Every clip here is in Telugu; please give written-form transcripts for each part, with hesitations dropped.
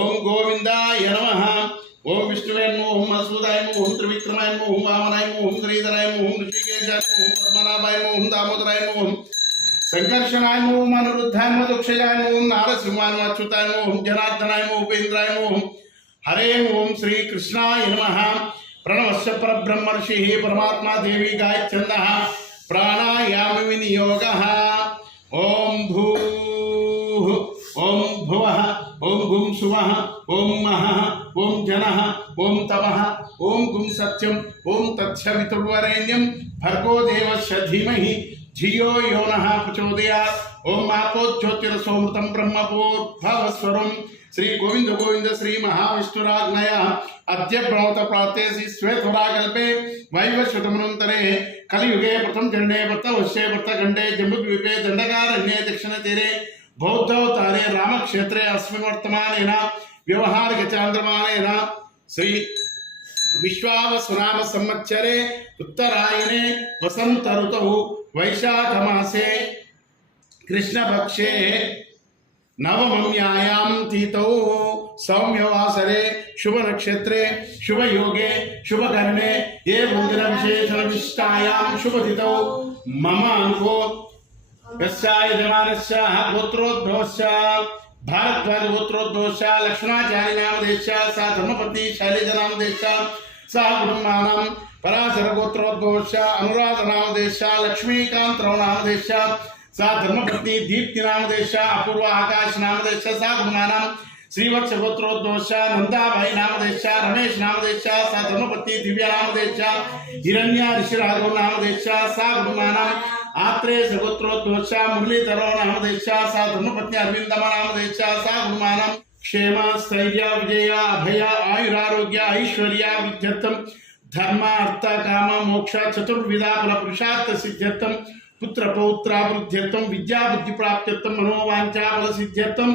ఓం గోవిందాయ నమః. ఓం విష్ణువే నమః. ఓం మధుసూదాయ నమః. ఓం త్రివిక్రమాయ నమః. ఓం వామనాయ నమః. ఓం శ్రీధరాయ నమః. ఓం ఋషికేశాయ నమః. ఓం పద్మనాభాయ నమః. ఓం దామోదరాయ నమః. ఓం సంకర్షణాయ నమః. ఓం అనిరుద్ధాయ నమః. దక్షయాయ నమః. ఓం నారసింహాయ నమః. అచ్యుతాయ నమః. ఓం జనార్దనాయ నమః. ఉపేంద్రాయ నమః. హరే ఓం శ్రీ కృష్ణాయ నమః. ప్రణవస్య పరబ్రహ్మర్షి పరమాత్మా దేవి గాయత్యందః ప్రాణాయామ వినియోగః. ఓం భూః ఓం భువః ఓం గుం శువః ఓం మహః ఓం జనః ఓం తపః ఓం గుం సత్యం ఓం తత్సవితుర్వరేణ్యం భర్గో దేవస్య ధీమహి ధియో యో నః ప్రచోదయాత్. ఓం ఆపోజ్యోతిరసోమృతం బ్రహ్మభూర్భవస్వరం. శ్రీ గోవింద గోవింద శ్రీ మహావిష్ణురాజ్ఞయ అద్య బ్రహ్మత ప్రాప్తే శ్వేతరాకల్పే వైవస్వతమనంతరే కలియుగే ప్రథమ చరణే వ్రతవశ్యే వ్రతఖండే జంబుద్వీపే దండకారణ్ये దక్షిణతీరే బౌద్ధవతారే రామక్షేత్రే అస్మిన్ వర్తమానేన వ్యవహారిక చాంద్రమానేన శ్రీ విశ్వావసునామ సంవత్సరే ఉత్తరాయణే వసంత ఋతౌ వైశాఖ మాసే కృష్ణపక్షే నవమ్యాయాం తీతౌ సౌమ్యవాసరే శుభ నక్షత్రే శుభయోగే శుభకర్ణే ఏ మందిర విశేషణ విశిష్టాయాం శుభతిథౌ మమ అంకో యస్యాయ యజమానస్య గోత్రోద్భవస్య భారద్వాజ గోత్రోద్భవస్య లక్ష్మణాచార్య నామధేయస్య సా ధర్మపత్ని శైలజ నామధేయస్య సా కుటుంబానాం పరాశర గోత్రోద్భవస్య అనురాధ నామధేయస్య లక్ష్మీకాంతరావు నామధేయస్య सा धर्मपत्नी दीप्ति नामदेश अपूर्व आकाश नामदेश सा गुणानाम श्रीवत्स गोत्रोद्भवस्य नंदाभाई नामदेश रमेश नामदेश सा धर्मपत्नी दिव्या नामदेश हिरण्य ऋषिराघव नामदेश सा गुणानाम आत्रेय गोत्रोद्भवस्य मुरलीधर नामदेश सा धर्मपत्नी अरविंदम नामदेश सा गुणानाम क्षेम स्थैर्य विजय अभय आयुरारोग्य ऐश्वर्य विद्यर्थम धर्म अर्थ काम मोक्ष चतुर्विधा फल पुरुषार्थ सिद्ध्यर्थम पुत्र पौत्राभिवृद्ध्यर्थम विद्या बुद्धि प्राप्त्यर्थम मनोवांछा फल सिद्ध्यर्थम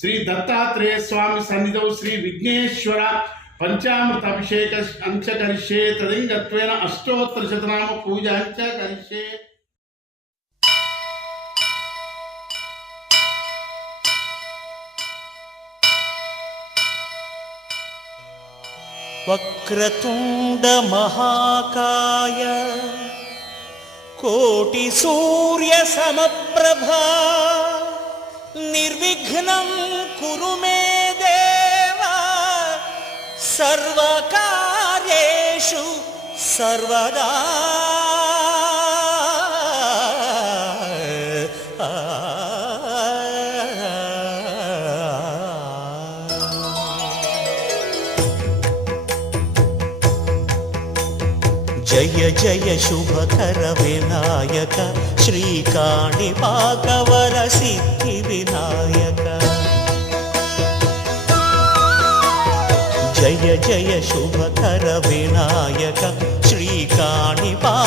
श्री दत्तात्रेय स्वामी सन्निधौ श्री विघ्नेश्वर पंचामृत अभिषेक अंच करिष्ये तदिंगत्वेन अष्टोत्तर शतनाम पूजा अंच करिष्ये. वक्रतुंड महाकाय कोटि सूर्य समप्रभा निर्विघ्नं कुरु मे देव सर्वकार्येषु सर्वदा. जय जय शुभकर विनायक श्रीकाणिपाकवर सिद्धि विनायक. जय जय शुभकर विनायक श्रीकाणिपाकवर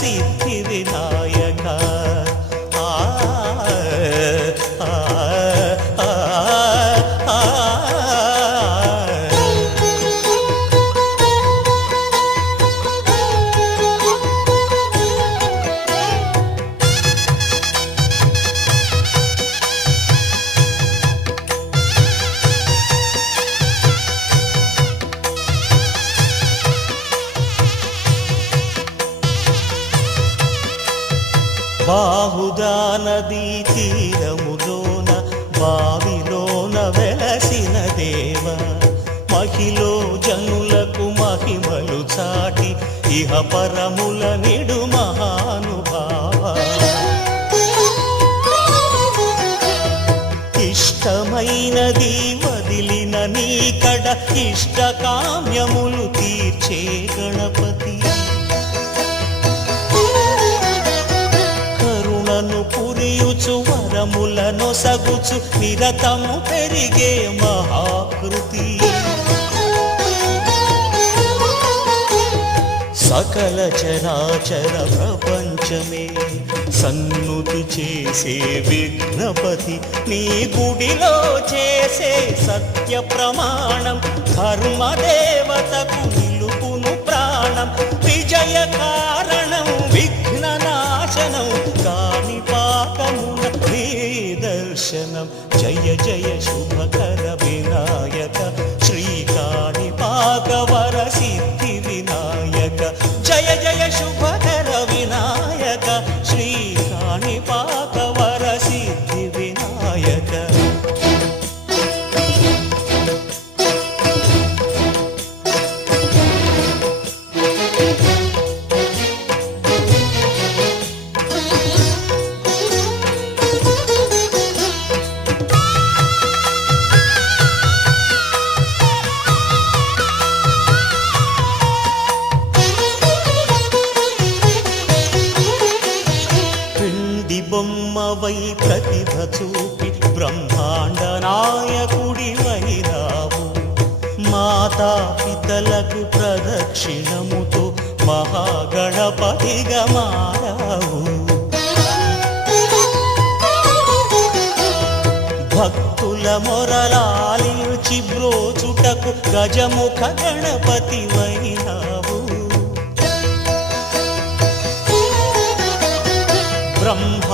सिद्धि विनायक. బాహుదా నదీ తీరములోన బావిలోన వెలసిన దేవ మహిలో జనులకు మహిమలు చాటి ఇహ పరముల నిడు మహానుభావ. ఇష్టమైనది వదిలిన నీకడ ఇష్ట కామ్యములు తీర్చే గణపతి. పురియుచు వరములను సగుచు నిరతము పెరిగే మహాకృతి. సకల చరాచర ప్రపంచమే సన్నుతి చేసే విఘ్నపతి నీ గుడిలో చేసే సత్య ప్రమాణం ధర్మదేవతకు నిలుపును ప్రాణం. విజయ కారణం విఘ్న నాశనం కాణిపాకమున నీ దర్శనం. జయ జయ శుభకర వినా బ్రహ్మాండ నాయకుడివైనావు మాతా పితలకు ప్రదక్షిణముతో మహాగణపతిగా మారావు భక్తుల మొరలాలించి బ్రోచుటకు గజముఖ గణపతివైనావు బ్రహ్మ